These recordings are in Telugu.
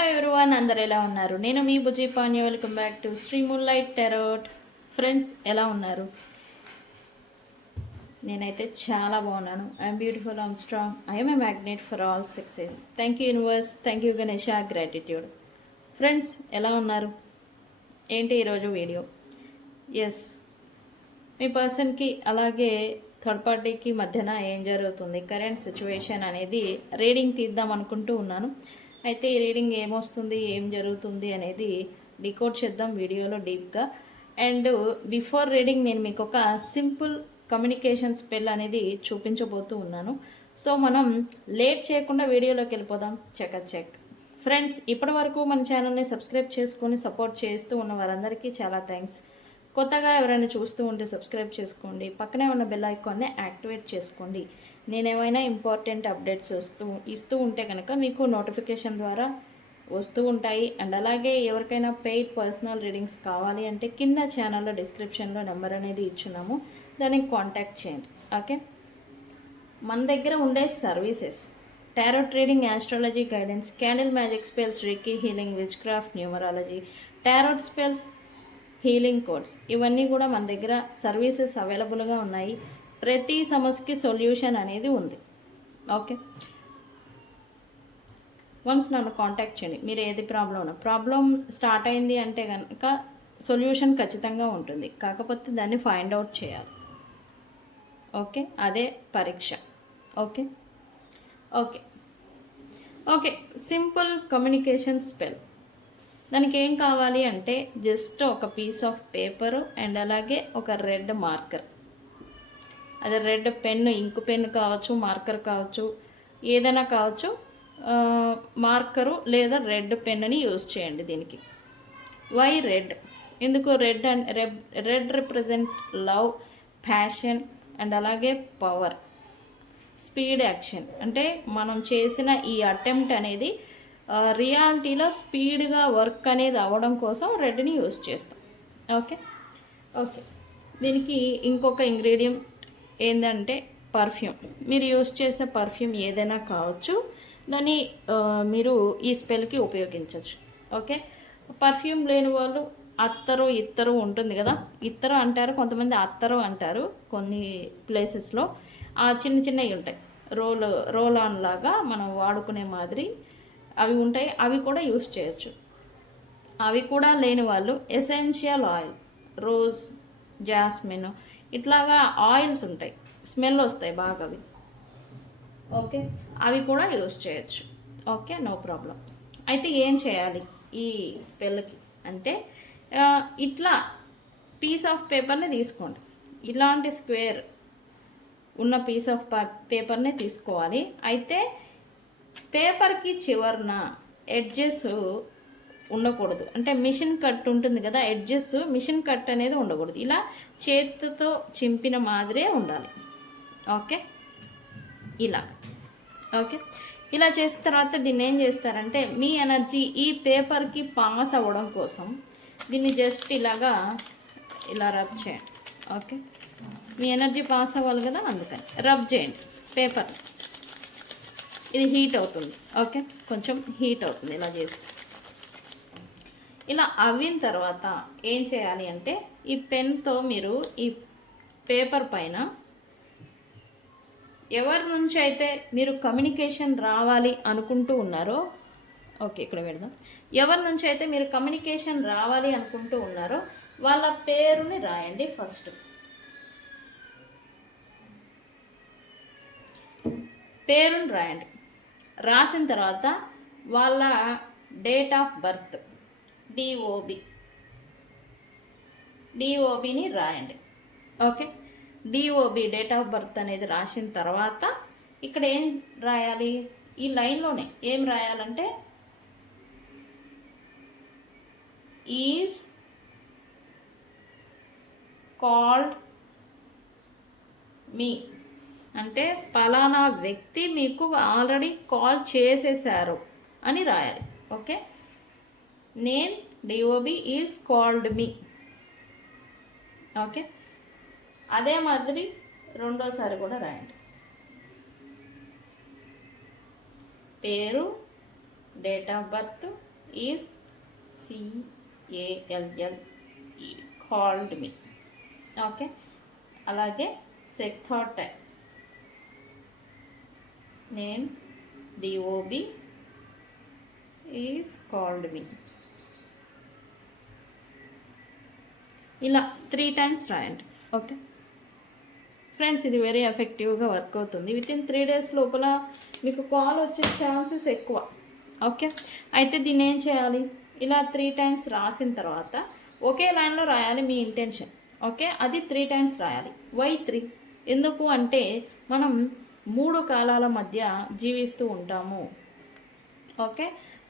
హలో ఎవ్రీవన్, అందరు ఎలా ఉన్నారు? నేను మీ Bujji Panya. Welcome back to Sri moonlight tarot. Friends, ఎలా ఉన్నారు? నేనైతే చాలా బాగున్నాను. I'm beautiful, I'm strong, I'm a magnet for all success. Thank you universe, thank you Ganesha, gratitude. Friends, ఎలా ఉన్నారు? ఏంటి ఈరోజు వీడియో? ఎస్, మీ పర్సన్కి అలాగే థర్డ్ పార్టీకి మధ్యన ఏం జరుగుతుంది, కరెంట్ సిచ్యువేషన్ అనేది రీడింగ్ తీద్దాం అనుకుంటూ ఉన్నాను. అయితే ఈ రీడింగ్ ఏమొస్తుంది, ఏం జరుగుతుంది అనేది డికోడ్ చేద్దాం వీడియోలో డీప్గా. అండ్ బిఫోర్ రీడింగ్ నేను మీకు ఒక సింపుల్ కమ్యూనికేషన్ స్పెల్ అనేది చూపించబోతూ ఉన్నాను. సో మనం లేట్ చేయకుండా వీడియోలోకి వెళ్ళిపోదాం. చెక్. ఫ్రెండ్స్, ఇప్పటి వరకు మన ఛానల్ని సబ్స్క్రైబ్ చేసుకొని సపోర్ట్ చేస్తూ ఉన్న వారందరికీ చాలా థ్యాంక్స్. కొత్తగా ఎవరైనా చూస్తూ ఉంటే సబ్స్క్రైబ్ చేసుకోండి, పక్కనే ఉన్న బెల్ ఐకాన్ని యాక్టివేట్ చేసుకోండి. నేనేమైనా ఇంపార్టెంట్ అప్డేట్స్ ఇస్తూ ఉంటే కనుక మీకు నోటిఫికేషన్ ద్వారా వస్తూ ఉంటాయి. అండ్ అలాగే ఎవరికైనా పెయిడ్ పర్సనల్ రీడింగ్స్ కావాలి అంటే కింద ఛానల్లో డిస్క్రిప్షన్లో నెంబర్ అనేది ఇచ్చున్నాము, దానికి కాంటాక్ట్ చేయండి. ఓకే, మన దగ్గర ఉండే services tarot reading, astrology guidance, candle magic spells, reiki healing, witchcraft, numerology, tarot spells, healing codes, ఇవన్నీ కూడా మన దగ్గర సర్వీసెస్ అవైలబుల్గా ఉన్నాయి. ప్రతి సమస్యకి సొల్యూషన్ అనేది ఉంది. ఓకే, వన్స్ నన్ను కాంటాక్ట్ చేయండి. మీరు ఏది ప్రాబ్లం స్టార్ట్ అయింది అంటే కనుక సొల్యూషన్ ఖచ్చితంగా ఉంటుంది, కాకపోతే దాన్ని ఫైండ్ అవుట్ చేయాలి. ఓకే, అదే పరీక్ష. Okay okay okay simple communication spell. దానికి ఏం కావాలి అంటే జస్ట్ ఒక పీస్ ఆఫ్ పేపరు అండ్ అలాగే ఒక రెడ్ మార్కర్. అది రెడ్ పెన్ను, ఇంకు పెన్ను కావచ్చు, మార్కర్ కావచ్చు, ఏదైనా కావచ్చు. మార్కరు లేదా రెడ్ పెన్నుని యూజ్ చేయండి దీనికి. Why red? ఎందుకు red? And red represent love, passion and అలాగే పవర్, స్పీడ్, యాక్షన్. అంటే మనం చేసిన ఈ అటెంప్ట్ అనేది రియాలిటీలో స్పీడ్గా వర్క్ అనేది అవ్వడం కోసం రెడ్ని యూజ్ చేస్తాం. ఓకే ఓకే దీనికి ఇంకొక ఇంగ్రీడియంట్ ఏంటంటే పర్ఫ్యూమ్. మీరు యూజ్ చేసే పర్ఫ్యూమ్ ఏదైనా కావచ్చు, దాన్ని మీరు ఈ స్పెల్కి ఉపయోగించవచ్చు. ఓకే, పర్ఫ్యూమ్ లేని వాళ్ళు అత్తరు, ఇత్తరు ఉంటుంది కదా, ఇత్తరు అంటారు, కొంతమంది అత్తరు అంటారు. కొన్ని ప్లేసెస్లో ఆ చిన్నవి ఉంటాయి, రోల్ ఆన్ లాగా మనం వాడుకునే మాదిరి అవి ఉంటాయి, అవి కూడా యూస్ చేయొచ్చు. అవి కూడా లేని వాళ్ళు ఎసెన్షియల్ ఆయిల్, రోజ్, జాస్మిన్, ఇట్లాగా ఆయిల్స్ ఉంటాయి, స్మెల్ వస్తాయి బాగా అవి. ఓకే, అవి కూడా యూస్ చేయొచ్చు. Okay, no problem. అయితే ఏం చేయాలి ఈ స్పెల్కి అంటే, ఇట్లా పీస్ ఆఫ్ పేపర్ని తీసుకోండి. ఇలాంటి స్క్వేర్ ఉన్న పీస్ ఆఫ్ పేపర్ని తీసుకోవాలి. అయితే పేపర్కి చివరన ఎడ్జెస్ ఉండకూడదు. అంటే మిషన్ కట్ ఉంటుంది కదా, ఎడ్జెస్ మిషన్ కట్ అనేది ఉండకూడదు. ఇలా చేతితో చింపిన మాదిరే ఉండాలి. ఓకే, ఇలా. ఓకే, ఇలా చేసిన తర్వాత దీన్ని ఏం చేస్తారంటే, మీ ఎనర్జీ ఈ పేపర్కి పాస్ అవ్వడం కోసం దీన్ని జస్ట్ ఇలా రబ్ చేయండి. ఓకే, మీ ఎనర్జీ పాస్ అవ్వాలి కదా, అందుకని రబ్ చేయండి పేపర్. ఇది హీట్ అవుతుంది. ఓకే, కొంచెం హీట్ అవుతుంది ఇలా చేస్తే. ఇలా అవిన తర్వాత ఏం చేయాలి అంటే, ఈ పెన్తో మీరు ఈ పేపర్ పైన ఎవరి నుంచి అయితే మీరు కమ్యూనికేషన్ రావాలి అనుకుంటూ ఉన్నారో, ఓకే ఇక్కడ పెడదాం, ఎవరి నుంచి అయితే మీరు కమ్యూనికేషన్ రావాలి అనుకుంటూ ఉన్నారో వాళ్ళ పేరుని రాయండి. ఫస్ట్ పేరుని రాయండి. రాసిన తర్వాత వాళ్ళ డేట్ ఆఫ్ బర్త్, డిఓబిని రాయండి. Okay, DOB date of birth అనేది రాసిన తర్వాత ఇక్కడ ఏం రాయాలి, ఈ లైన్లోనే ఏం రాయాలంటే, ఈజ్ కాల్డ్ మీ, అంటే పలానా వ్యక్తి మీకు ఆల్రెడీ కాల్ చేసేసారు అని రాయాలి. Okay, name DOB is called me. Okay, అదే మాదిరి రెండోసారి కూడా రాయండి. పేరు, date of birth, is CALL called me. Okay, అలాగే third time name DOB is called me. ఇలా 3 టైమ్స్ రాయండి. ఓకే ఫ్రెండ్స్, ఇది వెరీ ఎఫెక్టివ్గా వర్క్ అవుతుంది. వితిన్ 3 days లోపల మీకు కాల్ వచ్చే ఛాన్సెస్ ఎక్కువ. ఓకే, అయితే దీన్ని ఏం చేయాలి? ఇలా 3 టైమ్స్ రాసిన తర్వాత ఒకే లైన్లో రాయాలి మీ ఇంటెన్షన్. ఓకే, అది 3 టైమ్స్ రాయాలి. వై 3? ఎందుకు అంటే మనం 3 కాలాల మధ్య జీవిస్తూ ఉంటాము. ఓకే,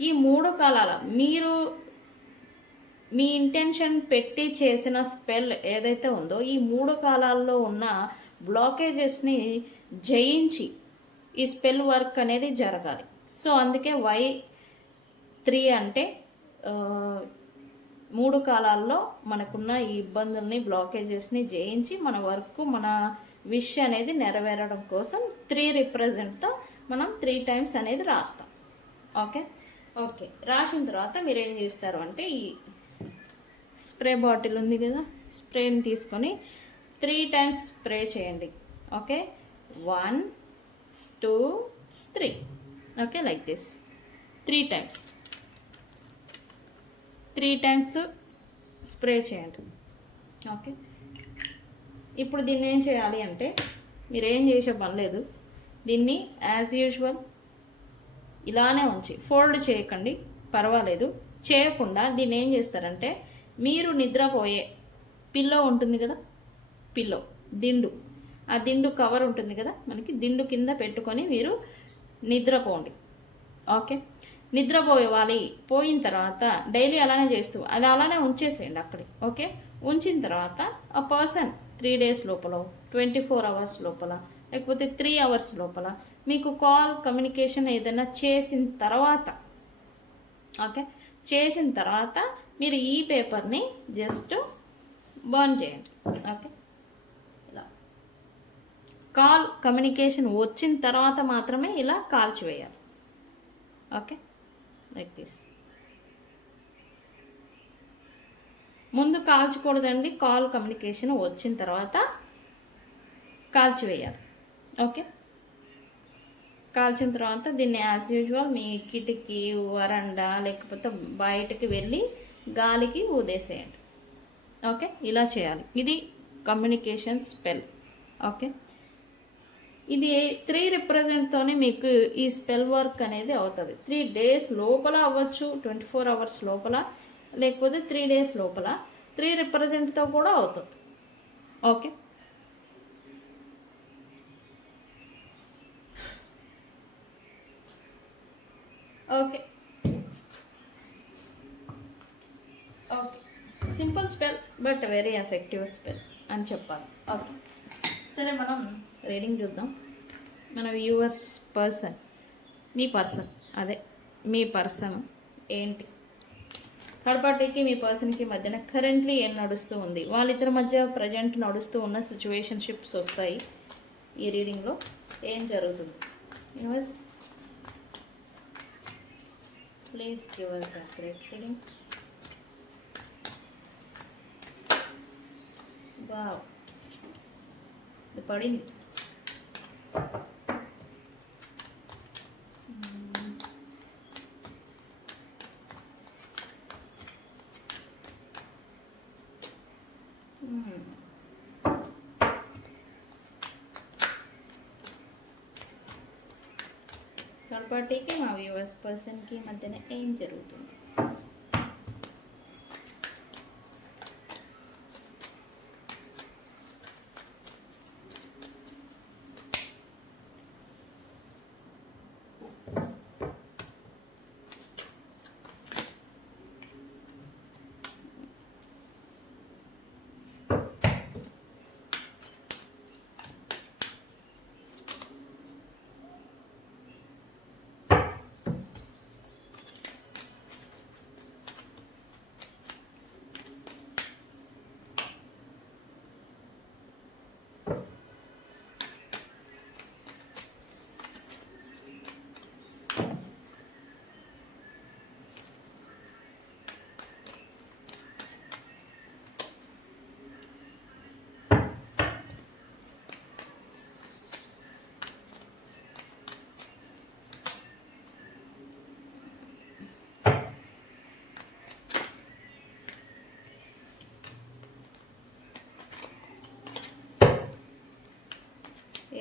ఈ 3 కాలాల మీరు మీ ఇంటెన్షన్ పెట్టి చేసిన స్పెల్ ఏదైతే ఉందో ఈ 3 కాలాల్లో ఉన్న బ్లాకేజెస్ని జయించి ఈ స్పెల్ వర్క్ అనేది జరగాలి. సో అందుకే వై 3 అంటే 3 కాలాల్లో మనకున్న ఈ ఇబ్బందుల్ని బ్లాకేజెస్ని జయించి మన వర్క్ మన విష్ అనేది నెరవేరడం కోసం 3 రిప్రజెంట్తో మనం 3 టైమ్స్ అనేది రాస్తాం. ఓకే ఓకే రాసిన తర్వాత మీరు ఏం చేస్తారు అంటే ఈ స్ప్రే బాటిల్ ఉంది కదా, స్ప్రేని తీసుకొని 3 టైమ్స్ స్ప్రే చేయండి. Okay, 1 2 3. Okay, like this 3 times. 3 times spray చేయండి. ఓకే, ఇప్పుడు దీన్ని ఏం చేయాలి అంటే మీరేం చేసే పని లేదు. దీన్ని యాజ్ యూజువల్ ఇలానే ఉంచి ఫోల్డ్ చేయకండి, పర్వాలేదు. చేయకుండా దీన్ని ఏం చేస్తారంటే మీరు నిద్రపోయే పిల్లో ఉంటుంది కదా, పిల్లో దిండు, ఆ దిండు కవర్ ఉంటుంది కదా మనకి, దిండు కింద పెట్టుకొని మీరు నిద్రపోండి. ఓకే, నిద్రపోవాలి. పోయిన తర్వాత డైలీ అలానే చేస్తూ అది అలానే ఉంచేసేయండి అక్కడే. ఓకే, ఉంచిన తర్వాత ఆ పర్సన్ 3 days లోపల 24 hours లోపల లేకపోతే 3 hours లోపల మీకు కాల్ కమ్యూనికేషన్ ఏదైనా చేసిన తర్వాత, ఓకే, చేసిన తర్వాత మీరు ఈ పేపర్ని జస్ట్ బర్న్ చేయండి. ఓకే, ఇలా కాల్ కమ్యూనికేషన్ వచ్చిన తర్వాత మాత్రమే ఇలా కాల్చివేయాలి. Okay, like this. ముందు కాల్చకూడదండి, కాల్ కమ్యూనికేషన్ వచ్చిన తర్వాత కాల్చివేయాలి. ఓకే, కాల్చిన తర్వాత దీన్ని యాజ్ యూజువల్ మీ కిటికీ వరండా లేకపోతే బయటకి వెళ్ళి గాలికి ఊదేసేయండి. ఓకే, ఇలా చేయాలి. ఇది కమ్యూనికేషన్ స్పెల్. ఓకే, ఇది 3 రిప్రజెంట్తోనే మీకు ఈ స్పెల్ వర్క్ అనేది అవుతుంది. 3 days లోపల అవ్వచ్చు, 24 hours లోపల, లేకపోతే 3 days లోపల 3 రిప్రజెంట్తో కూడా అవుతుంది. Okay, okay okay simple spell but very effective spell అని చెప్పాలి. ఓకే, సరే మనం రీడింగ్ చూద్దాం. మన వ్యూవర్స్ పర్సన్, మీ పర్సన్, అదే మీ పర్సన్ ఏంటి, థర్డ్ పార్టీకి మీ పర్సన్కి మధ్యన కరెంట్లీ ఏం నడుస్తూ ఉంది, వాళ్ళిద్దరి మధ్య ప్రజెంట్ నడుస్తూ ఉన్న సిచ్యువేషన్షిప్స్ వస్తాయి. ఈ రీడింగ్లో ఏం జరుగుతుంది? Universe please give us accurate reading. Wow, ఇది పడింది. థర్డ్ పార్టీకి మా వ్యూవర్స్ పర్సన్కి మధ్యన ఏం జరుగుతుంది?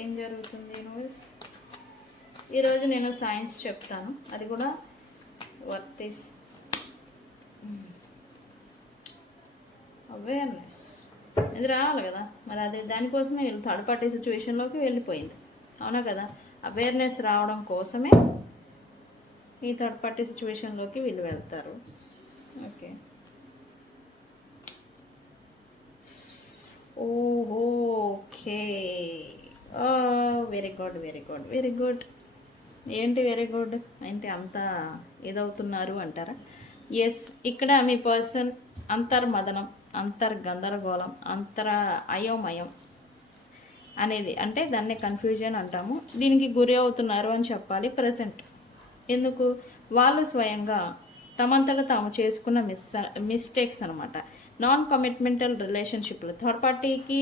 ఏం జరుగుతుంది యూనివర్స్? ఈరోజు నేను సైన్స్ చెప్తాను, అది కూడా వర్త్ ఇస్ అవేర్నెస్. ఇది రావాలి కదా, మరి అది దానికోసమే వీళ్ళు థర్డ్ పార్టీ సిచ్యువేషన్లోకి వెళ్ళిపోయింది, అవునా కదా? అవేర్నెస్ రావడం కోసమే ఈ థర్డ్ పార్టీ సిచ్యువేషన్లోకి వీళ్ళు వెళ్తారు. Okay, okay, very good, very good, very good. ఏంటి వెరీ గుడ్ అంటే అంత ఇదవుతున్నారు అంటారా? ఎస్, ఇక్కడ మీ పర్సన్ అంతర్మదనం, అంతర్గందరగోళం, అయోమయం అనేది, అంటే దాన్ని కన్ఫ్యూజన్ అంటాము, దీనికి గురి అవుతున్నారు అని చెప్పాలి ప్రజెంట్. ఎందుకు? వాళ్ళు స్వయంగా తమంతట తాము చేసుకున్న మిస్టేక్స్ అనమాట. నాన్ కమిట్మెంటల్ రిలేషన్షిప్లు, థర్డ్ పార్టీకి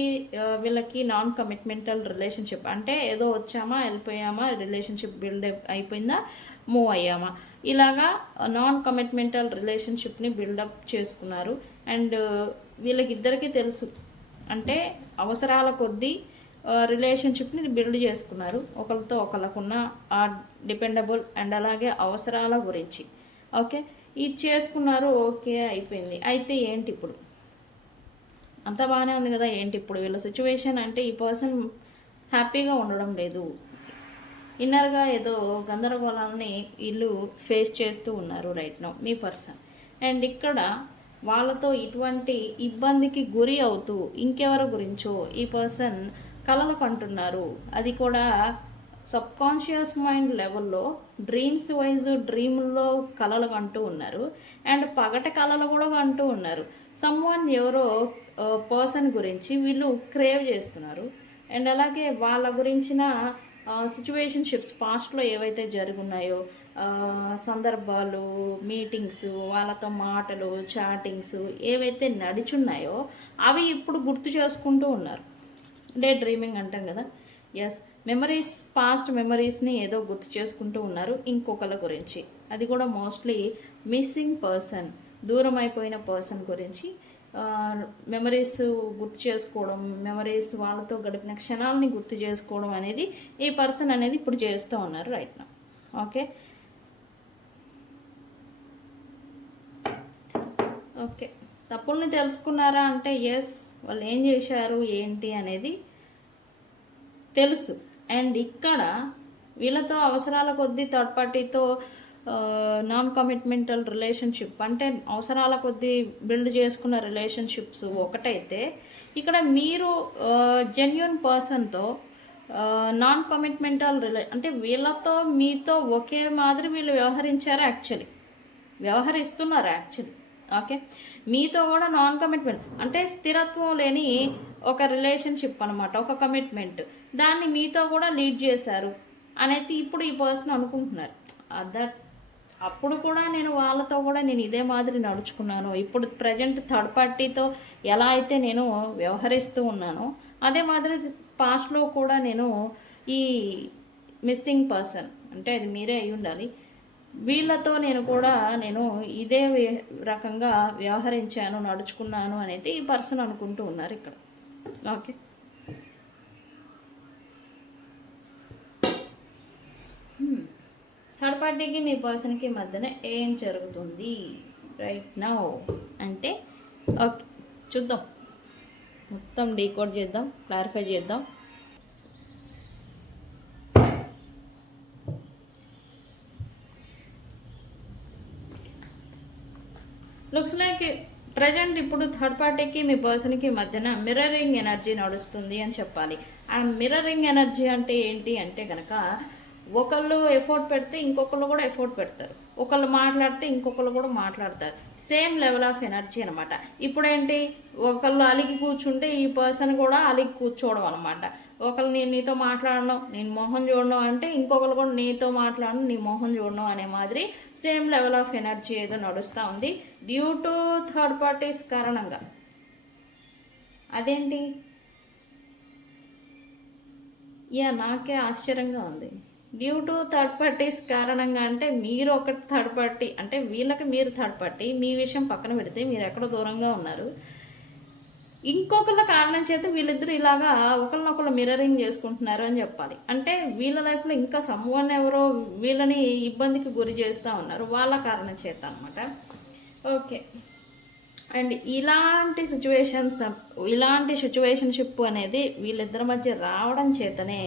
వీళ్ళకి నాన్ కమిట్మెంటల్ రిలేషన్షిప్ అంటే ఏదో వచ్చామా వెళ్ళిపోయామా, రిలేషన్షిప్ బిల్డ్ అయిపోయిందా, మూవ్ అయ్యామా, ఇలాగా నాన్ కమిట్మెంటల్ రిలేషన్షిప్ని బిల్డప్ చేసుకున్నారు. అండ్ వీళ్ళకిద్దరికీ తెలుసు, అంటే అవసరాల కొద్దీ రిలేషన్షిప్ని బిల్డ్ చేసుకున్నారు, ఒకరితో ఒకళ్ళకున్న ఆ డిపెండబుల్ అండ్ అలాగే అవసరాల గురించి. ఓకే, ఇది చేసుకున్నారు, ఓకే అయిపోయింది. అయితే ఏంటి ఇప్పుడు? అంత బాగానే ఉంది కదా, ఏంటి ఇప్పుడు వీళ్ళ సిచ్యువేషన్ అంటే ఈ పర్సన్ హ్యాపీగా ఉండడం లేదు, ఇన్నర్గా ఏదో గందరగోళాలని వీళ్ళు ఫేస్ చేస్తూ ఉన్నారు right now me person. And ఇక్కడ వాళ్ళతో ఇటువంటి ఇబ్బందికి గురి అవుతూ ఇంకెవరి గురించో ఈ పర్సన్ కలలు కంటున్నారు, అది కూడా సబ్కాన్షియస్ మైండ్ లెవెల్లో డ్రీమ్స్ వైజ్ డ్రీమ్లో కలలు కంటూ ఉన్నారు. అండ్ పగటి కళలు కూడా కంటూ ఉన్నారు. సమ్వన్ ఎవరో పర్సన్ గురించి వీళ్ళు క్రేవ్ చేస్తున్నారు. అండ్ అలాగే వాళ్ళ గురించిన సిచ్యువేషన్షిప్స్ పాస్ట్లో ఏవైతే జరుగున్నాయో సందర్భాలు, మీటింగ్స్, వాళ్ళతో మాటలు, చాటింగ్స్ ఏవైతే నడిచున్నాయో అవి ఇప్పుడు గుర్తు చేసుకుంటూ ఉన్నారు. డే డ్రీమింగ్ అంటాం కదా, ఎస్, మెమరీస్, పాస్ట్ మెమరీస్ని ఏదో గుర్తు చేసుకుంటూ ఉన్నారు ఇంకొకళ్ళ గురించి. అది కూడా మోస్ట్లీ మిస్సింగ్ పర్సన్, దూరం అయిపోయిన పర్సన్ గురించి మెమరీస్ గుర్తు చేసుకోవడం, మెమరీస్ వాళ్ళతో గడిపిన క్షణాలని గుర్తు చేసుకోవడం అనేది ఈ పర్సన్ అనేది ఇప్పుడు చేస్తూ ఉన్నారు రైట్ నా. ఓకే, ఓకే, తప్పుల్ని తెలుసుకున్నారా అంటే ఎస్, వాళ్ళు ఏం చేశారు ఏంటి అనేది తెలుసు. అండ్ ఇక్కడ వీళ్ళతో అవసరాల కొద్దీ థర్డ్ పార్టీతో నాన్ కమిట్మెంటల్ రిలేషన్షిప్ అంటే అవసరాల కొద్దీ బిల్డ్ చేసుకున్న రిలేషన్షిప్స్ ఒకటైతే, ఇక్కడ మీరు జెన్యున్ పర్సన్తో నాన్ కమిట్మెంటల్ అంటే వీళ్ళతో మీతో ఒకే మాదిరి వీళ్ళు వ్యవహరిస్తున్నారు యాక్చువల్లీ. ఓకే, మీతో కూడా నాన్ కమిట్మెంట్ అంటే స్థిరత్వం లేని ఒక రిలేషన్షిప్ అనమాట, ఒక కమిట్మెంట్, దాన్ని మీతో కూడా లీడ్ చేశారు అనేది ఇప్పుడు ఈ పర్సన్ అనుకుంటున్నారు. అప్పుడు కూడా నేను వాళ్ళతో కూడా నేను ఇదే మాదిరి నడుచుకున్నాను, ఇప్పుడు ప్రజెంట్ థర్డ్ పార్టీతో ఎలా అయితే నేను వ్యవహరిస్తూ ఉన్నానో అదే మాదిరి పాస్ట్లో కూడా నేను ఈ మిస్సింగ్ పర్సన్ అంటే అది మీరే అయి ఉండాలి, వీళ్ళతో నేను ఇదే రకంగా వ్యవహరించాను, నడుచుకున్నాను అనేది ఈ పర్సన్ అనుకుంటూ ఉన్నారు ఇక్కడ. ఓకే, థర్డ్ పార్టీకి మీ పర్సన్కి మధ్యన ఏం జరుగుతుంది రైట్ నౌ అంటే ఓకే చూద్దాం, మొత్తం డీకోడ్ చేద్దాం, క్లారిఫై చేద్దాం. లుక్స్ లైక్ ప్రజెంట్ ఇప్పుడు థర్డ్ పార్టీకి మీ పర్సన్కి మధ్యన మిర్రరింగ్ ఎనర్జీ నడుస్తుంది అని చెప్పాలి. ఆ మిర్రరింగ్ ఎనర్జీ అంటే ఏంటి అంటే కనుక ఒకళ్ళు ఎఫర్ట్ పెడితే ఇంకొకళ్ళు కూడా ఎఫర్ట్ పెడతారు, ఒకళ్ళు మాట్లాడితే ఇంకొకళ్ళు కూడా మాట్లాడతారు, సేమ్ లెవెల్ ఆఫ్ ఎనర్జీ అనమాట. ఇప్పుడు ఏంటి, ఒకళ్ళు అలిగి కూర్చుంటే ఈ పర్సన్ కూడా అలిగి కూర్చోవడం అనమాట. ఒకళ్ళు నేను నీతో మాట్లాడను, నేను మొహం చూడను అంటే ఇంకొకరు కూడా నీతో మాట్లాడను, నీ మొహం చూడను అనే మాదిరి సేమ్ లెవెల్ ఆఫ్ ఎనర్జీ ఏదో నడుస్తూ ఉంది డ్యూ టు థర్డ్ పార్టీస్ కారణంగా. అదేంటి నాకే ఆశ్చర్యంగా ఉంది. డ్యూ టు థర్డ్ పార్టీస్ కారణంగా అంటే మీరు ఒక థర్డ్ పార్టీ అంటే వీళ్ళకి మీరు థర్డ్ పార్టీ, మీ విషయం పక్కన పెడితే మీరు ఎక్కడో దూరంగా ఉన్నారు. ఇంకొకళ్ళ కారణం చేత వీళ్ళిద్దరు ఇలాగా ఒకరినొకరు మిర్రరింగ్ చేసుకుంటున్నారు అని చెప్పాలి. అంటే వీళ్ళ లైఫ్లో ఇంకా సమ్వన్ ఎవరో వీళ్ళని ఇబ్బందికి గురి చేస్తూ ఉన్నారు వాళ్ళ కారణం చేత అనమాట. ఓకే, అండ్ ఇలాంటి సిచ్యువేషన్షిప్ అనేది వీళ్ళిద్దరి మధ్య రావడం చేతనే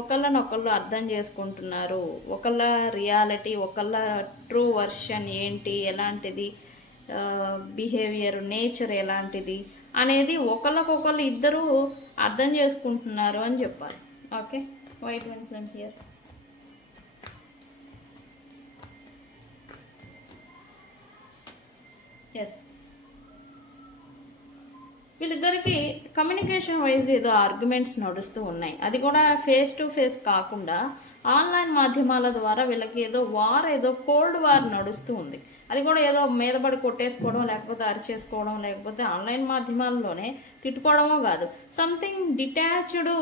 ఒకళ్ళనొకళ్ళు అర్థం చేసుకుంటున్నారు. ఒకళ్ళ రియాలిటీ, ఒకళ్ళ ట్రూ వర్షన్ ఏంటి, ఎలాంటిది బిహేవియర్, నేచర్ ఎలాంటిది అనేది ఒకళ్ళకొకళ్ళు ఇద్దరు అర్థం చేసుకుంటున్నారు అని చెప్పాలి. Okay, white one front here. Yes, వీళ్ళిద్దరికి కమ్యూనికేషన్ వైజ్ ఏదో ఆర్గ్యుమెంట్స్ నడుస్తూ ఉన్నాయి. అది కూడా ఫేస్ టు ఫేస్ కాకుండా ఆన్లైన్ మాధ్యమాల ద్వారా వీళ్ళకి ఏదో కోల్డ్ వార్ నడుస్తూ ఉంది. అది కూడా ఏదో మీదపడి కొట్టేసుకోవడం, లేకపోతే అరిచేసుకోవడం, లేకపోతే ఆన్లైన్ మాధ్యమాల్లోనే తిట్టుకోవడమో కాదు, సంథింగ్ డిటాచ్డ్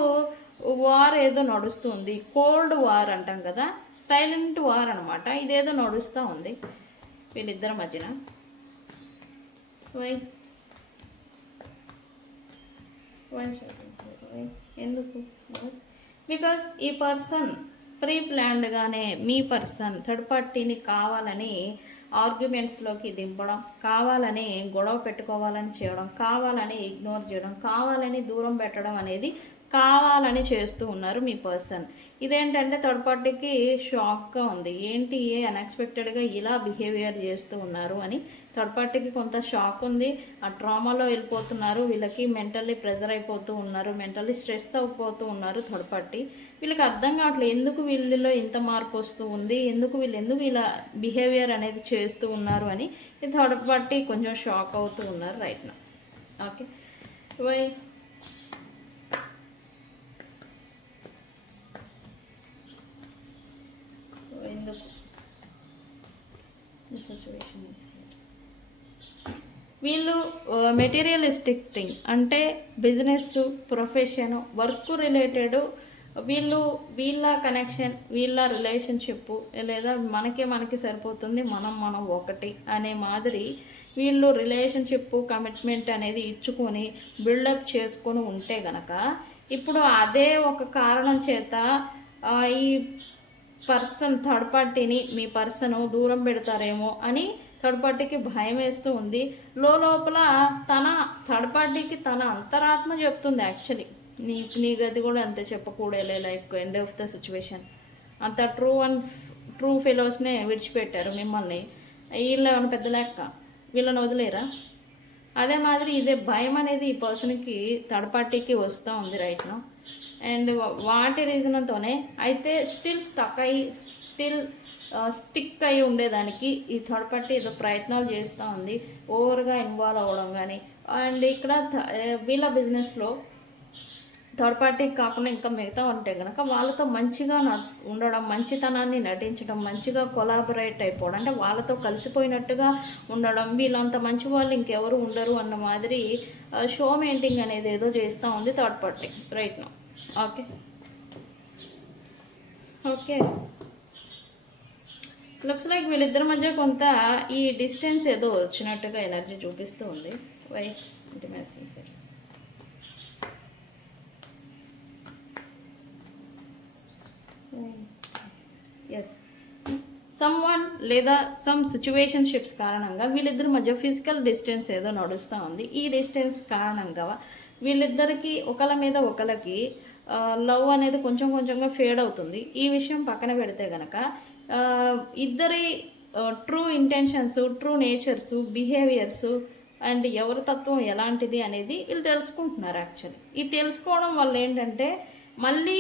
వార్ ఏదో నడుస్తుంది. కోల్డ్ వార్ అంటాం కదా, సైలెంట్ వార్ అనమాట. ఇదేదో నడుస్తూ ఉంది వీళ్ళిద్దరి మధ్యన. ఎందుకు? బికాస్ ఈ పర్సన్ ప్రీ ప్లాన్డ్గానే మీ పర్సన్ థర్డ్ పార్టీని కావాలని ఆర్గ్యుమెంట్స్లోకి దింపడం, కావాలని గొడవ పెట్టుకోవాలని చేయడం, కావాలని ఇగ్నోర్ చేయడం, కావాలని దూరం పెట్టడం అనేది కావాలని చేస్తూ ఉన్నారు మీ పర్సన్. ఇదేంటంటే థర్డ్ పార్టీకి షాక్గా ఉంది. ఏంటి అన్ఎక్స్పెక్టెడ్గా ఇలా బిహేవియర్ చేస్తూ ఉన్నారు అని థర్డ్ పార్టీకి కొంత షాక్ ఉంది. ఆ ట్రామాలో వెళ్ళిపోతున్నారు. వీళ్ళకి మెంటల్లీ ప్రెజర్ అయిపోతూ ఉన్నారు, మెంటల్లీ స్ట్రెస్ అయిపోతూ ఉన్నారు థర్డ్ పార్టీ. వీళ్ళకి అర్థం కావట్లేదు ఎందుకు వీళ్ళలో ఇంత మార్పు వస్తూ ఉంది, ఎందుకు ఇలా బిహేవియర్ అనేది చేస్తూ ఉన్నారు అని ఈ థర్డ్ పార్టీ కొంచెం షాక్ అవుతూ ఉన్నారు రైట్ నా. ఓకే, వై వీళ్ళు మెటీరియలిస్టిక్ థింగ్ అంటే బిజినెస్, ప్రొఫెషన్, వర్క్ రిలేటెడ్ వీళ్ళ కనెక్షన్, వీళ్ళ రిలేషన్షిప్ లేదా మనకి సరిపోతుంది, మనం ఒకటి అనే మాదిరి వీళ్ళు రిలేషన్షిప్, కమిట్మెంట్ అనేది ఇచ్చుకొని బిల్డప్ చేసుకొని ఉంటే గనక ఇప్పుడు అదే ఒక కారణం చేత ఈ పర్సన్ థర్డ్ పార్టీని మీ పర్సన్ దూరం పెడతారేమో అని థర్డ్ పార్టీకి భయం వేస్తూ ఉంది. లోపల తన థర్డ్ పార్టీకి తన అంతరాత్మ చెప్తుంది యాక్చువల్లీ నీ గది కూడా అంతే చెప్పకూడలే, like end of the situation. అంత ట్రూ ఫెలోస్నే విడిచిపెట్టారు మిమ్మల్ని. వీళ్ళని పెద్ద లెక్క, వీళ్ళని వదిలేరా? అదే మాదిరి ఇదే భయం అనేది ఈ పర్సన్కి థర్డ్ పార్టీకి వస్తూ ఉంది రైట్ నో. అండ్ వాటి రీజన్తోనే అయితే స్టిక్ అయి ఉండేదానికి ఈ థర్డ్ పార్టీ ఏదో ప్రయత్నాలు చేస్తూ ఉంది, ఓవర్గా ఇన్వాల్వ్ అవ్వడం కానీ. అండ్ ఇక్కడ వీళ్ళ బిజినెస్లో థర్డ్ పార్టీకి కాకుండా ఇంకా మిగతా ఉంటే కనుక వాళ్ళతో మంచిగా ఉండడం, మంచితనాన్ని నటించడం, మంచిగా కొలాబరేట్ అయిపోవడం, అంటే వాళ్ళతో కలిసిపోయినట్టుగా ఉండడం, వీళ్ళంత మంచి వాళ్ళు ఇంకెవరు ఉండరు అన్న మాదిరి షో మెయింటింగ్ అనేది ఏదో చేస్తూ ఉంది third party right no. Okay okay, looks like వీళ్ళిద్దరి మధ్య కొంత ఈ డిస్టెన్స్ ఏదో వచ్చినట్టుగా ఎనర్జీ చూపిస్తూ ఉంది. వై ఇంటిమేసీ ఎస్, సమ్వన్ లేదా సమ్ సిచ్యువేషన్షిప్స్ కారణంగా వీళ్ళిద్దరి మధ్య ఫిజికల్ డిస్టెన్స్ ఏదో నడుస్తూ ఉంది. ఈ డిస్టెన్స్ కారణంగా వీళ్ళిద్దరికి ఒకళ్ళ మీద ఒకళ్ళకి లవ్ అనేది కొంచెంగా ఫేడ్ అవుతుంది. ఈ విషయం పక్కన పెడితే కనుక ఇద్దరి true intentions, true natures, behaviours and ఎవరి తత్వం ఎలాంటిది అనేది వీళ్ళు తెలుసుకుంటున్నారు యాక్చువల్లీ. ఇది తెలుసుకోవడం వల్ల ఏంటంటే మళ్ళీ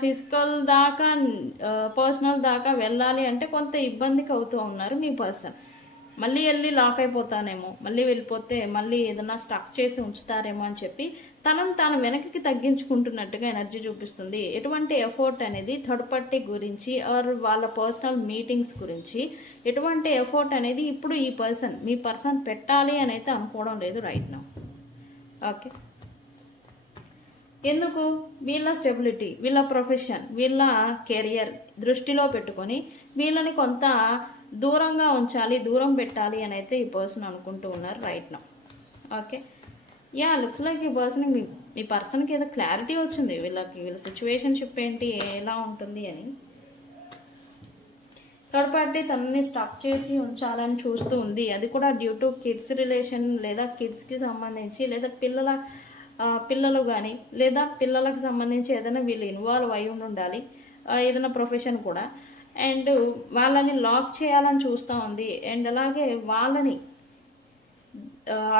ఫిజికల్ దాకా, పర్సనల్ దాకా వెళ్ళాలి అంటే కొంత ఇబ్బందికి అవుతూ ఉన్నారు మీ పర్సన్. మళ్ళీ వెళ్ళి లాక్ అయిపోతానేమో, మళ్ళీ వెళ్ళిపోతే మళ్ళీ ఏదైనా స్టక్ చేసి ఉంచుతారేమో అని చెప్పి తనను తాను వెనక్కి తగ్గించుకుంటున్నట్టుగా ఎనర్జీ చూపిస్తుంది. ఎటువంటి ఎఫర్ట్ అనేది థర్డ్ పార్టీ గురించి ఆర్ వాళ్ళ పర్సనల్ మీటింగ్స్ గురించి ఎటువంటి ఎఫర్ట్ అనేది ఇప్పుడు మీ పర్సన్ పెట్టాలి అని అయితే అనుకోవడం లేదు రైట్ నౌ. ఓకే, ఎందుకు? వీళ్ళ స్టెబిలిటీ, వీళ్ళ ప్రొఫెషన్, వీళ్ళ కెరియర్ దృష్టిలో పెట్టుకొని వీళ్ళని కొంత దూరంగా ఉంచాలి, దూరం పెట్టాలి అని అయితే ఈ పర్సన్ అనుకుంటూ ఉన్నారు right now. Okay, yeah looks like ఈ పర్సన్ మీ పర్సన్కి ఏదో క్లారిటీ వచ్చింది వీళ్ళ సిచ్యువేషన్షిప్ ఏంటి ఎలా ఉంటుంది అని. థర్డ్ పార్టీ తనని స్టాక్ చేసి ఉంచాలని చూస్తూ ఉంది, అది కూడా డ్యూ టు కిడ్స్ రిలేషన్ లేదా కిడ్స్కి సంబంధించి లేదా పిల్లలు కానీ లేదా పిల్లలకు సంబంధించి ఏదైనా వీళ్ళు ఇన్వాల్వ్ అయి ఉండాలి, ఏదైనా ప్రొఫెషన్ కూడా. అండ్ వాళ్ళని లాక్ చేయాలని చూస్తూ ఉంది. అండ్ అలాగే వాళ్ళని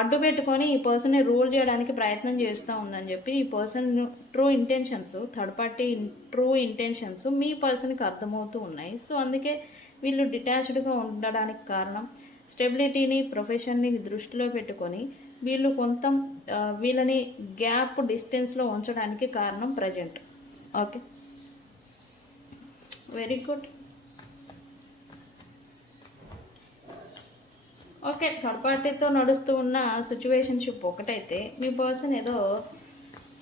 అడ్డు పెట్టుకొని ఈ పర్సన్ని రూల్ చేయడానికి ప్రయత్నం చేస్తూ ఉందని చెప్పి ఈ person true intentions, third party true intentions మీ పర్సన్కి అర్థమవుతూ ఉన్నాయి. సో అందుకే వీళ్ళు డిటాచ్డ్గా ఉండడానికి కారణం స్టెబిలిటీని, ప్రొఫెషన్ని దృష్టిలో పెట్టుకొని వీళ్ళు వీళ్ళని గ్యాప్ డిస్టెన్స్లో ఉంచడానికి కారణం present. Okay, very good. Okay, third పార్టీతో నడుస్తూ ఉన్న సిచ్యువేషన్షిప్ ఒకటైతే మీ పర్సన్ ఏదో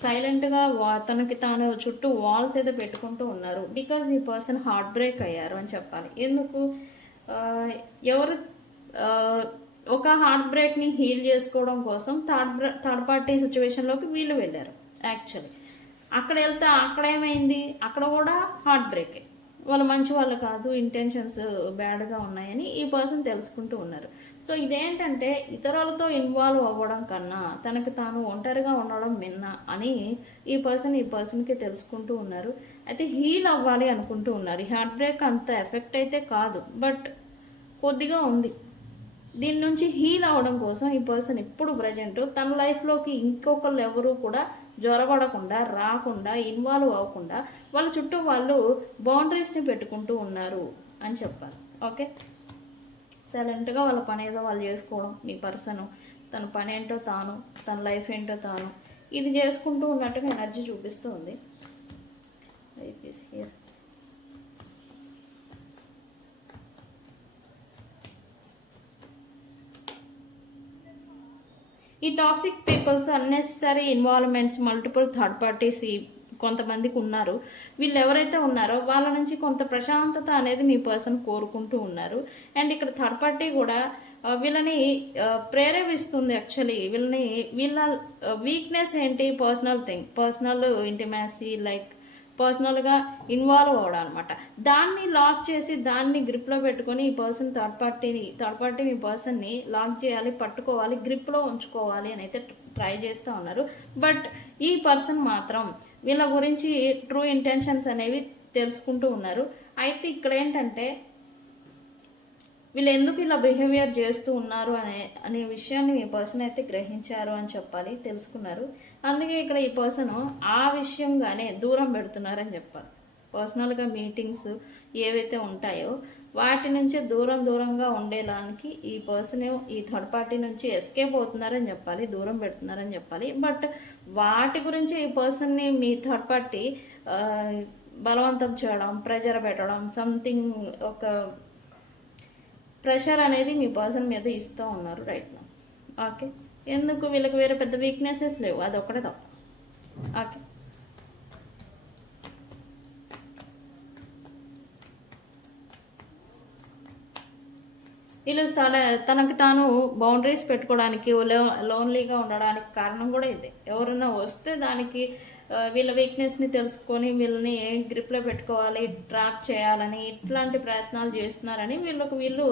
సైలెంట్గా తనకి తాను చుట్టూ వాల్స్ ఏదో పెట్టుకుంటూ ఉన్నారు. బికాజ్ ఈ పర్సన్ హార్ట్ బ్రేక్ అయ్యారు అని చెప్పాలి. ఎందుకు ఎవరు ఒక హార్ట్ బ్రేక్ని హీల్ చేసుకోవడం కోసం థర్డ్ పార్టీ సిచ్యువేషన్లోకి వీళ్ళు వెళ్ళారు. యాక్చువల్లీ అక్కడ వెళ్తే అక్కడ ఏమైంది, అక్కడ కూడా హార్ట్ బ్రేకే. వాళ్ళు మంచి వాళ్ళు కాదు, ఇంటెన్షన్స్ బ్యాడ్గా ఉన్నాయని ఈ పర్సన్ తెలుసుకుంటూ ఉన్నారు. సో ఇదేంటంటే ఇతరులతో ఇన్వాల్వ్ అవ్వడం కన్నా తనకు తాను ఒంటరిగా ఉండడం మిన్న అని ఈ పర్సన్కి తెలుసుకుంటూ ఉన్నారు. అయితే హీల్ అవ్వాలి అనుకుంటూ ఉన్నారు. ఈ హార్ట్ బ్రేక్ అంత ఎఫెక్ట్ అయితే కాదు, బట్ కొద్దిగా ఉంది. దీని నుంచి హీల్ అవ్వడం కోసం ఈ పర్సన్ ఇప్పుడు ప్రజెంట్ తన లైఫ్లోకి ఇంకొకళ్ళు ఎవరు కూడా జ్వరపడకుండా, రాకుండా, ఇన్వాల్వ్ అవ్వకుండా వాళ్ళ చుట్టూ వాళ్ళు బౌండరీస్ని పెట్టుకుంటూ ఉన్నారు అని చెప్పాలి. ఓకే, సైలెంట్గా వాళ్ళ పని ఏదో వాళ్ళు చేసుకోవడం, మీ పర్సన్ తన పని ఏంటో తాను, తన లైఫ్ ఏంటో తాను ఇది చేసుకుంటూ ఉన్నట్టుగా ఎనర్జీ చూపిస్తూ ఉంది. ఈ toxic peoples, unnecessary involvements, multiple third parties కొంతమందికి ఉన్నారు. వీళ్ళు ఎవరైతే ఉన్నారో వాళ్ళ నుంచి కొంత ప్రశాంతత అనేది మీ పర్సన్ కోరుకుంటూ ఉన్నారు. అండ్ ఇక్కడ థర్డ్ పార్టీ కూడా వీళ్ళని ప్రేరేపిస్తుంది. యాక్చువల్లీ వీళ్ళ వీక్నెస్ ఏంటి, పర్సనల్ ఇంటిమాసీ, లైక్ పర్సనల్గా ఇన్వాల్వ్ అవ్వడం అనమాట. దాన్ని లాక్ చేసి దాన్ని గ్రిప్లో పెట్టుకొని ఈ పర్సన్ థర్డ్ పార్టీ మీ పర్సన్ని లాక్ చేయాలి, పట్టుకోవాలి, గ్రిప్లో ఉంచుకోవాలి అని అయితే ట్రై చేస్తూ ఉన్నారు. బట్ ఈ పర్సన్ మాత్రం వీళ్ళ గురించి ట్రూ ఇంటెన్షన్స్ అనేవి తెలుసుకుంటూ ఉన్నారు. అయితే ఇక్కడ ఏంటంటే వీళ్ళు ఎందుకు ఇలా బిహేవియర్ చేస్తూ ఉన్నారు అనే విషయాన్ని ఈ పర్సన్ అయితే గ్రహించారు అని చెప్పాలి, తెలుసుకున్నారు. అందుకే ఇక్కడ ఈ పర్సన్ ఆ విషయంగానే దూరం పెడుతున్నారని చెప్పాలి. పర్సనల్గా మీటింగ్స్ ఏవైతే ఉంటాయో వాటి నుంచి దూరంగా ఉండేలానికి ఈ పర్సన్ ఈ థర్డ్ పార్టీ నుంచి ఎస్కేప్ అవుతున్నారని చెప్పాలి, దూరం పెడుతున్నారని చెప్పాలి. బట్ వాటి గురించి ఈ పర్సన్ని మీ థర్డ్ పార్టీ బలవంతం చేయడం, ప్రెజర్ పెట్టడం, సంథింగ్ ఒక ప్రెషర్ అనేది మీ పర్సన్ మీద ఇస్తూ ఉన్నారు రైట్ నా. ఓకే, ఎందుకు వీళ్ళకి వేరే పెద్ద వీక్నెసెస్ లేవు, అది ఒక్కటే తప్ప. ఓకే, వీళ్ళు తనకి తాను బౌండరీస్ పెట్టుకోవడానికి, లోన్లీగా ఉండడానికి కారణం కూడా ఇదే. ఎవరైనా వస్తే దానికి వీళ్ళ వీక్నెస్ని తెలుసుకొని వీళ్ళని గ్రిప్లో పెట్టుకోవాలి, ట్రాప్ చేయాలని ఇట్లాంటి ప్రయత్నాలు చేస్తున్నారని వీళ్ళు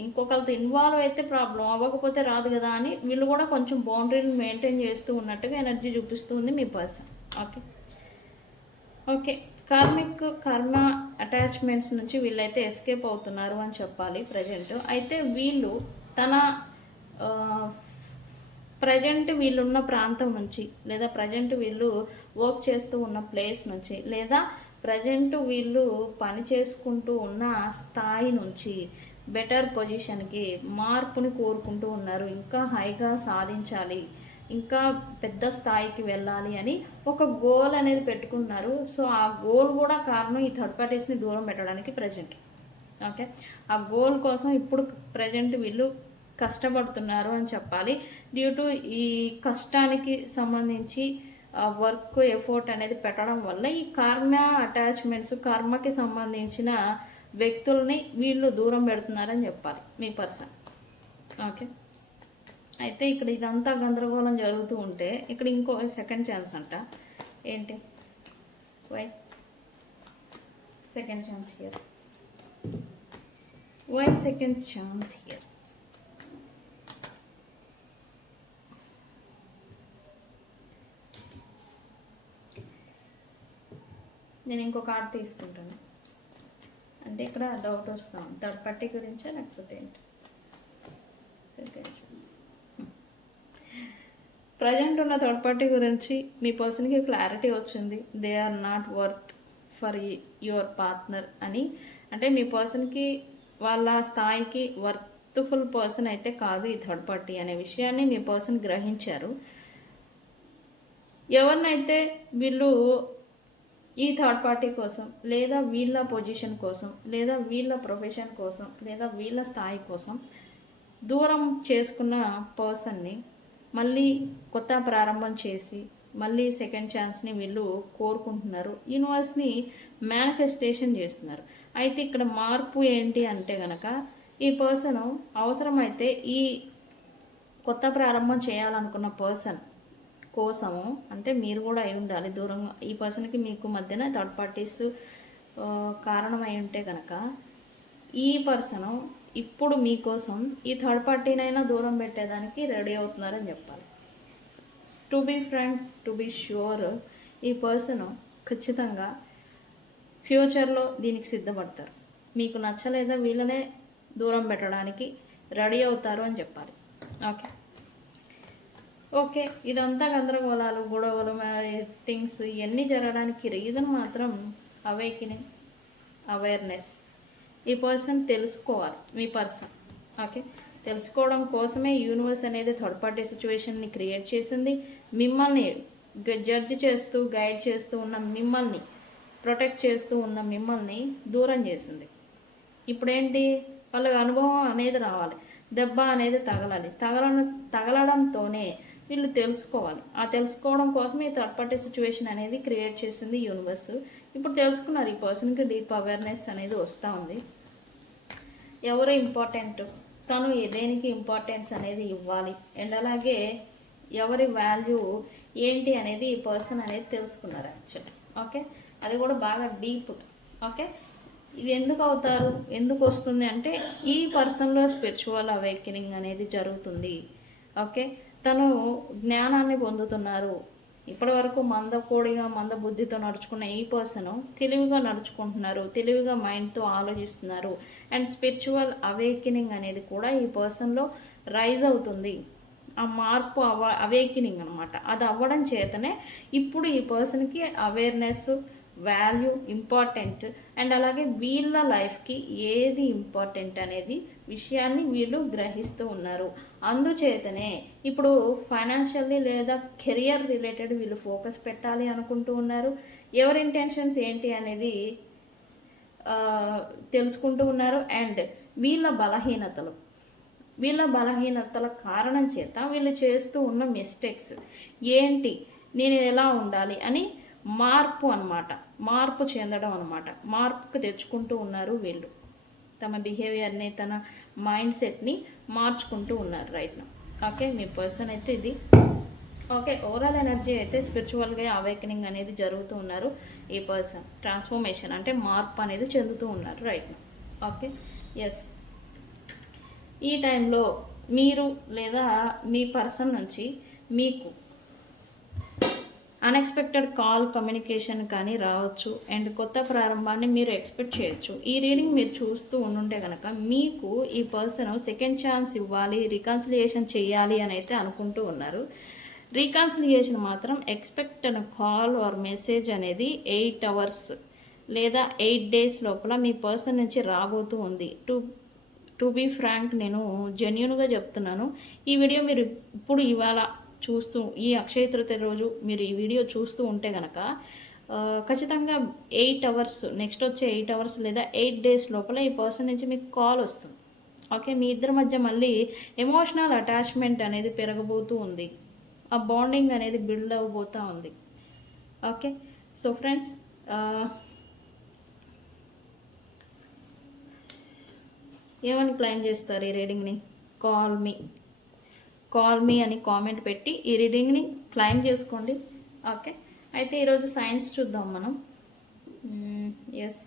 ఇంకొకరితో ఇన్వాల్వ్ అయితే ప్రాబ్లం, అవ్వకపోతే రాదు కదా అని వీళ్ళు కూడా కొంచెం బౌండరీని మెయింటైన్ చేస్తూ ఉన్నట్టుగా ఎనర్జీ చూపిస్తుంది మీ పర్సన్. ఓకే, కర్మ అటాచ్మెంట్స్ నుంచి వీళ్ళైతే ఎస్కేప్ అవుతున్నారు అని చెప్పాలి ప్రజెంట్. అయితే వీళ్ళు ప్రజెంట్ వీళ్ళున్న ప్రాంతం నుంచి లేదా ప్రజెంట్ వీళ్ళు వర్క్ చేస్తూ ఉన్న ప్లేస్ నుంచి లేదా ప్రజెంట్ వీళ్ళు పని చేసుకుంటూ ఉన్న స్థాయి నుంచి బెటర్ పొజిషన్కి మార్పుని కోరుకుంటూ ఉన్నారు. ఇంకా హైగా సాధించాలి, ఇంకా పెద్ద స్థాయికి వెళ్ళాలి అని ఒక గోల్ అనేది పెట్టుకున్నారు. సో ఆ గోల్ కూడా కారణం ఈ థర్డ్ పార్టీస్ని దూరం పెట్టడానికి ప్రజెంట్. ఓకే, ఆ గోల్ కోసం ఇప్పుడు ప్రజెంట్ వీళ్ళు కష్టపడుతున్నారు అని చెప్పాలి. డ్యూ టు ఈ కష్టానికి సంబంధించి వర్క్ ఎఫోర్ట్ అనేది పెట్టడం వల్ల ఈ అటాచ్మెంట్స్, కర్మకి సంబంధించిన వ్యక్తుల్ని వీళ్ళు దూరం పెడుతున్నారని చెప్పాలి మీ పర్సన్. ఓకే, అయితే ఇక్కడ ఇదంతా గందరగోళం జరుగుతూ ఉంటే ఇక్కడ ఇంకో సెకండ్ ఛాన్స్ అంట. ఏంటి? Why second chance here? Why second chance here? నేను ఇంకో కార్డ్ తీసుకుంటాను. అంటే ఇక్కడ డౌట్ వస్తాం, థర్డ్ పార్టీ గురించా లేకపోతే ఏంటి? ప్రజెంట్ ఉన్న థర్డ్ పార్టీ గురించి మీ పర్సన్కి క్లారిటీ వచ్చింది. They are not worth for your partner అని. అంటే మీ పర్సన్కి వాళ్ళ స్థాయికి వర్త్ఫుల్ పర్సన్ అయితే కాదు ఈ థర్డ్ పార్టీ అనే విషయాన్ని మీ పర్సన్ గ్రహించారు. ఎవరినైతే వీళ్ళు ఈ థర్డ్ పార్టీ కోసం, లేదా వీళ్ళ పొజిషన్ కోసం, లేదా వీళ్ళ ప్రొఫెషన్ కోసం, లేదా వీళ్ళ స్థాయి కోసం దూరం చేసుకున్న పర్సన్ని మళ్ళీ కొత్త ప్రారంభం చేసి మళ్ళీ సెకండ్ ఛాన్స్ని వీళ్ళు కోరుకుంటున్నారు. యూనివర్స్ని మేనిఫెస్టేషన్ చేస్తున్నారు. అయితే ఇక్కడ మార్పు ఏంటి అంటే కనుక ఈ పర్సన్ అవసరమైతే ఈ కొత్త ప్రారంభం చేయాలనుకున్న పర్సన్ కోసము, అంటే మీరు కూడా అయి ఉండాలి దూరంగా, ఈ పర్సన్కి మీకు మధ్యన థర్డ్ పార్టీస్ కారణమై ఉంటే కనుక ఈ పర్సను ఇప్పుడు మీకోసం ఈ థర్డ్ పార్టీనైనా దూరం పెట్టేదానికి రెడీ అవుతున్నారని చెప్పాలి. To be frank, to be sure, ఈ పర్సన్ ఖచ్చితంగా ఫ్యూచర్లో దీనికి సిద్ధపడతారు. మీకు నచ్చలేదా వీళ్ళనే దూరం పెట్టడానికి రెడీ అవుతారు అని చెప్పాలి. ఓకే, ఇదంతా గందరగోళాలు, గొడవలు, థింగ్స్ ఇవన్నీ జరగడానికి రీజన్ మాత్రం అవేకినింగ్, అవేర్నెస్. ఈ పర్సన్ తెలుసుకోవాలి మీ పర్సన్. ఓకే, తెలుసుకోవడం కోసమే యూనివర్స్ అనేది థర్డ్ పార్టీ సిచ్యువేషన్ని క్రియేట్ చేసింది. మిమ్మల్ని జడ్జి చేస్తూ, గైడ్ చేస్తూ ఉన్న మిమ్మల్ని, ప్రొటెక్ట్ చేస్తూ ఉన్న మిమ్మల్ని దూరం చేసింది. ఇప్పుడేంటి, వాళ్ళకి అనుభవం అనేది రావాలి, దెబ్బ అనేది తగలాలి. తగలడంతోనే వీళ్ళు తెలుసుకోవాలి. ఆ తెలుసుకోవడం కోసమే ఈ థర్డ్ పార్టీ సిచ్యువేషన్ అనేది క్రియేట్ చేసింది యూనివర్స్. ఇప్పుడు తెలుసుకున్నారు, ఈ పర్సన్కి డీప్ అవేర్నెస్ అనేది వస్తూ ఉంది. ఎవరు ఇంపార్టెంట్, తను దేనికి ఇంపార్టెన్స్ అనేది ఇవ్వాలి, అండ్ అలాగే ఎవరి వాల్యూ ఏంటి అనేది ఈ పర్సన్ అనేది తెలుసుకున్నారు యాక్చువల్లీ. ఓకే, అది కూడా బాగా డీప్గా. ఓకే, ఇది ఎందుకు అవుతారు, ఎందుకు వస్తుంది అంటే ఈ పర్సన్లో స్పిరిచువల్ అవేకెనింగ్ అనేది జరుగుతుంది. ఓకే, తను జ్ఞానాన్ని పొందుతున్నారు. ఇప్పటి వరకు మందకోడిగా, మంద బుద్ధితో నడుచుకున్న ఈ పర్సన్ తెలివిగా నడుచుకుంటున్నారు, తెలివిగా మైండ్తో ఆలోచిస్తున్నారు. అండ్ స్పిరిచువల్ అవేకెనింగ్ అనేది కూడా ఈ పర్సన్లో రైజ్ అవుతుంది. ఆ మార్పు అవేకెనింగ్ అనమాట. అది అవ్వడం చేతనే ఇప్పుడు ఈ పర్సన్కి అవేర్నెస్, వాల్యూ, ఇంపార్టెంట్, అండ్ అలాగే వీళ్ళ లైఫ్కి ఏది ఇంపార్టెంట్ అనేది విషయాన్ని వీళ్ళు గ్రహిస్తూ ఉన్నారు. అందుచేతనే ఇప్పుడు ఫైనాన్షియల్లీ లేదా కెరియర్ రిలేటెడ్ వీళ్ళు ఫోకస్ పెట్టాలి అనుకుంటూ ఉన్నారు. ఎవరి ఇంటెన్షన్స్ ఏంటి అనేది తెలుసుకుంటూ ఉన్నారు. అండ్ వీళ్ళ బలహీనతల కారణం చేత వీళ్ళు చేస్తూ ఉన్న మిస్టేక్స్ ఏంటి, నేను ఎలా ఉండాలి అని మార్పు చెందడం అనమాట. మార్పుకు తెచ్చుకుంటూ ఉన్నారు వీళ్ళు. తమ బిహేవియర్ని, తన మైండ్ సెట్ని మార్చుకుంటూ ఉన్నారు రైట్ నా. ఓకే, మీ పర్సన్ అయితే ఇది. ఓకే, ఓవరాల్ ఎనర్జీ అయితే స్పిరిచువల్గా అవేకనింగ్ అనేది జరుగుతూ ఉన్నారు. ఈ పర్సన్ ట్రాన్స్ఫర్మేషన్ అంటే మార్పు అనేది చెందుతూ ఉన్నారు రైట్ నా. ఓకే, ఎస్, ఈ టైంలో మీరు లేదా మీ పర్సన్ నుంచి మీకు అన్ఎక్స్పెక్టెడ్ కాల్, కమ్యూనికేషన్ కానీ రావచ్చు. అండ్ కొత్త ప్రారంభాన్ని మీరు ఎక్స్పెక్ట్ చేయొచ్చు. ఈ రీడింగ్ మీరు చూస్తూ ఉండుంటే కనుక మీకు ఈ పర్సన్ సెకండ్ ఛాన్స్ ఇవ్వాలి, రికన్సిలియేషన్ చేయాలి అని అయితే అనుకుంటూ ఉన్నారు. రీకన్సిలియేషన్ మాత్రం ఎక్స్పెక్టెడ్ కాల్ ఆర్ మెసేజ్ అనేది 8 hours లేదా 8 days లోపల మీ పర్సన్ నుంచి రాబోతూ ఉంది. టు బీ ఫ్రాంక్, నేను జెన్యూన్గా చెప్తున్నాను. ఈ వీడియో మీరు ఇవాళ చూస్తూ, ఈ అక్షయ తృతీయ రోజు మీరు ఈ వీడియో చూస్తూ ఉంటే కనుక ఖచ్చితంగా 8 hours, నెక్స్ట్ వచ్చే 8 hours లేదా 8 days లోపల ఈ పర్సన్ నుంచి మీకు కాల్ వస్తుంది. ఓకే, మీ ఇద్దరి మధ్య మళ్ళీ ఎమోషనల్ అటాచ్మెంట్ అనేది పెరగబోతూ ఉంది. ఆ బాండింగ్ అనేది బిల్డ్ అవ్వబోతూ ఉంది. ఓకే, సో ఫ్రెండ్స్, ఏమని క్లైమ్ చేస్తారు ఈ రీడింగ్ని? Call me. కాల్ మీ అని కామెంట్ పెట్టి ఈ రీడింగ్ని క్లైమ్ చేసుకోండి. ఓకే, అయితే ఈరోజు సైన్స్ చూద్దాం మనం. ఎస్,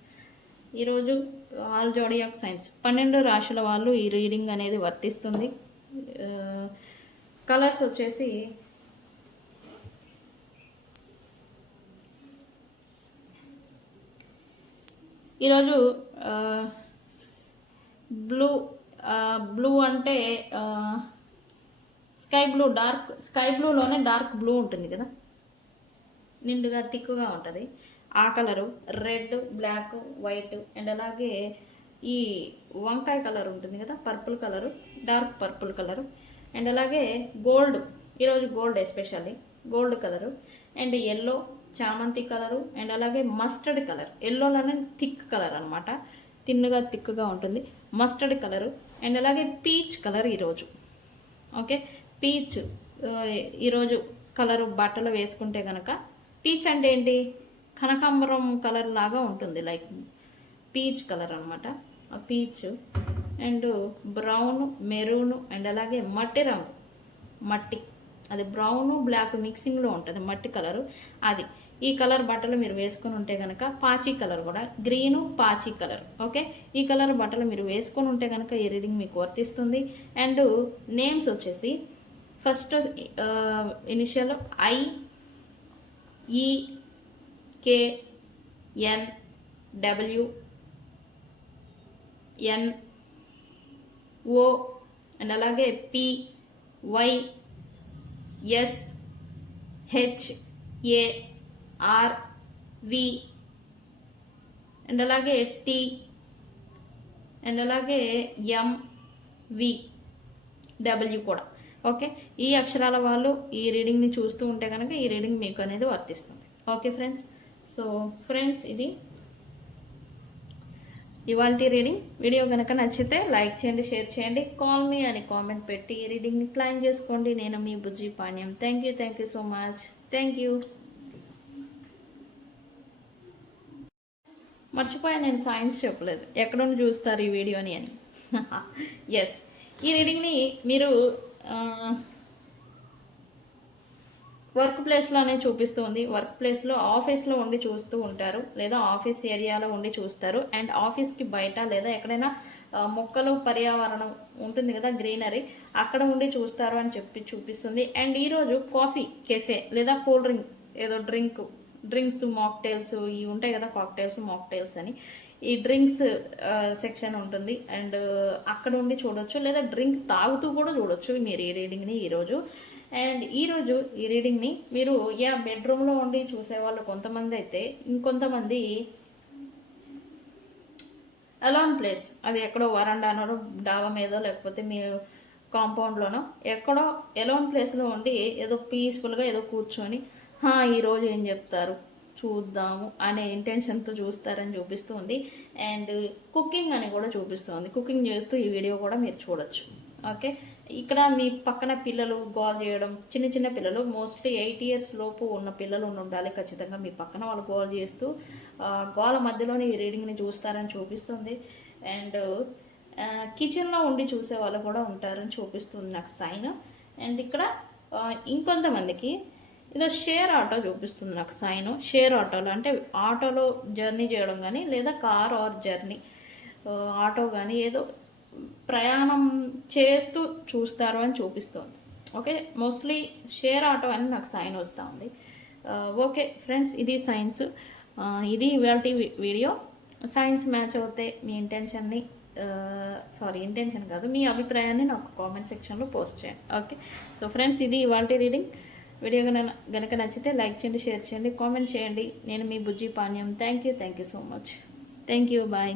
ఈరోజు ఆల్ జోడియాక్ సైన్స్ 12 రాశుల వాళ్ళు ఈ రీడింగ్ అనేది వర్తిస్తుంది. కలర్స్ వచ్చేసి ఈరోజు బ్లూ అంటే స్కై బ్లూలోనే డార్క్ బ్లూ ఉంటుంది కదా, నిండుగా థిక్గా ఉంటుంది. ఆ colour, red, black, white and అలాగే ఈ వంకాయ కలర్ ఉంటుంది కదా, purple colour, dark purple colour and అలాగే గోల్డ్, ఈరోజు gold especially gold colour and yellow, చామంతి కలరు అండ్ అలాగే మస్టర్డ్ కలర్. ఎల్లోలోనే థిక్ కలర్ అనమాట, తిన్నుగా థిక్గా ఉంటుంది. మస్టర్డ్ కలరు అండ్ అలాగే పీచ్ కలర్ ఈరోజు. ఓకే, పీచ్ ఈరోజు కలరు బట్టలు వేసుకుంటే కనుక, పీచ్ అంటే ఏంటి, కనకాంబరం కలర్ లాగా ఉంటుంది, లైక్ పీచ్ కలర్ అనమాట. ఆ peach and brown, maroon and అలాగే మట్టి రంగు, మట్టి, అది బ్రౌన్ బ్లాక్ మిక్సింగ్లో ఉంటుంది మట్టి కలరు. అది ఈ కలర్ బట్టలు మీరు వేసుకొని ఉంటే కనుక, పాచి కలర్ కూడా గ్రీను పాచి కలర్. ఓకే, ఈ కలర్ బట్టలు మీరు వేసుకొని ఉంటే కనుక ఈ రీడింగ్ మీకు వర్తిస్తుంది. అండ్ నేమ్స్ వచ్చేసి first initial I, E, K, N, W, N, O and అలాగే P, Y, S, H, A, R, V and అలాగే T అండ్ అలాగే M, V, W కూడా. ఓకే, ఈ అక్షరాల వాళ్ళు ఈ రీడింగ్ని చూస్తూ ఉంటే కనుక ఈ రీడింగ్ మీకు అనేది వర్తిస్తుంది. ఓకే ఫ్రెండ్స్, సో ఫ్రెండ్స్ ఇది ఇవాళ రీడింగ్. వీడియో కనుక నచ్చితే లైక్ చేయండి, షేర్ చేయండి, కాల్ మీ అని కామెంట్ పెట్టి ఈ రీడింగ్ని క్లైమ్ చేసుకోండి. నేను మీ Bujji Panyam. Thank you so much. Thank you. మర్చిపోయా, నేను సైన్స్ చెప్పలేదు, ఎక్కడుండి చూస్తారు ఈ వీడియోని అని. ఎస్, ఈ రీడింగ్ని మీరు వర్క్ ప్లేస్లోనే చూపిస్తుంది. వర్క్ ప్లేస్లో, ఆఫీస్లో ఉండి చూస్తూ ఉంటారు, లేదా ఆఫీస్ ఏరియాలో ఉండి చూస్తారు. అండ్ ఆఫీస్కి బయట లేదా ఎక్కడైనా మొక్కలు, పర్యావరణం ఉంటుంది కదా, గ్రీనరీ, అక్కడ ఉండి చూస్తారు అని చెప్పి చూపిస్తుంది. అండ్ ఈరోజు కాఫీ కెఫే లేదా కూల్ డ్రింక్, ఏదో డ్రింక్స్ మాక్టైల్స్ ఇవి ఉంటాయి కదా, కాక్టైల్స్ మాక్టైల్స్ అని, ఈ డ్రింక్స్ సెక్షన్ ఉంటుంది. అండ్ అక్కడ ఉండి చూడొచ్చు, లేదా డ్రింక్ తాగుతూ కూడా చూడొచ్చు మీరు ఈ రీడింగ్ని ఈరోజు. అండ్ ఈరోజు ఈ రీడింగ్ని మీరు బెడ్రూమ్లో ఉండి చూసేవాళ్ళు కొంతమంది అయితే, ఇంకొంతమంది అలాన్ ప్లేస్, అది ఎక్కడో వరండానో, డాబా మీదో, లేకపోతే మీ కాంపౌండ్లోనో ఎక్కడో ఎలోన్ ప్లేస్లో ఉండి ఏదో పీస్ఫుల్గా ఏదో కూర్చొని ఈరోజు ఏం చెప్తారు చూద్దాము అనే ఇంటెన్షన్తో చూస్తారని చూపిస్తుంది. అండ్ కుకింగ్ అని కూడా చూపిస్తుంది. కుకింగ్ చేస్తూ ఈ వీడియో కూడా మీరు చూడొచ్చు. ఓకే, ఇక్కడ మీ పక్కన పిల్లలు గోల్ చేయడం, చిన్న చిన్న పిల్లలు, మోస్ట్లీ 8 years లోపు ఉన్న పిల్లలు ఉండాలి ఖచ్చితంగా మీ పక్కన. వాళ్ళు గోల్ చేస్తూ గోల మధ్యలోనే ఈ రీడింగ్ని చూస్తారని చూపిస్తుంది. అండ్ కిచెన్లో ఉండి చూసే వాళ్ళు కూడా ఉంటారని చూపిస్తుంది నాకు సైన్. అండ్ ఇక్కడ ఇంకొంతమందికి ఏదో షేర్ ఆటో చూపిస్తుంది నాకు సైన్. షేర్ ఆటోలో అంటే ఆటోలో జర్నీ చేయడం కానీ, లేదా కార్ ఆర్ జర్నీ ఆటో కానీ ఏదో ప్రయాణం చేస్తూ చూస్తారు అని చూపిస్తుంది. ఓకే, మోస్ట్లీ షేర్ ఆటో అని నాకు సైన్ వస్తూ ఉంది. ఓకే ఫ్రెండ్స్, ఇది సైన్స్. ఇది ఇవాళ వీడియో. సైన్స్ మ్యాచ్ అవుతే మీ ఇంటెన్షన్ కాదు, మీ అభిప్రాయాన్ని నాకు కామెంట్ సెక్షన్లో పోస్ట్ చేయండి. ఓకే, సో ఫ్రెండ్స్ ఇది ఇవాళ రీడింగ్. వీడియో గనక నచ్చితే లైక్ చేయండి, షేర్ చేయండి, కామెంట్ చేయండి. నేను మీ Bujji Panyam. Thank you so much. Thank you, bye.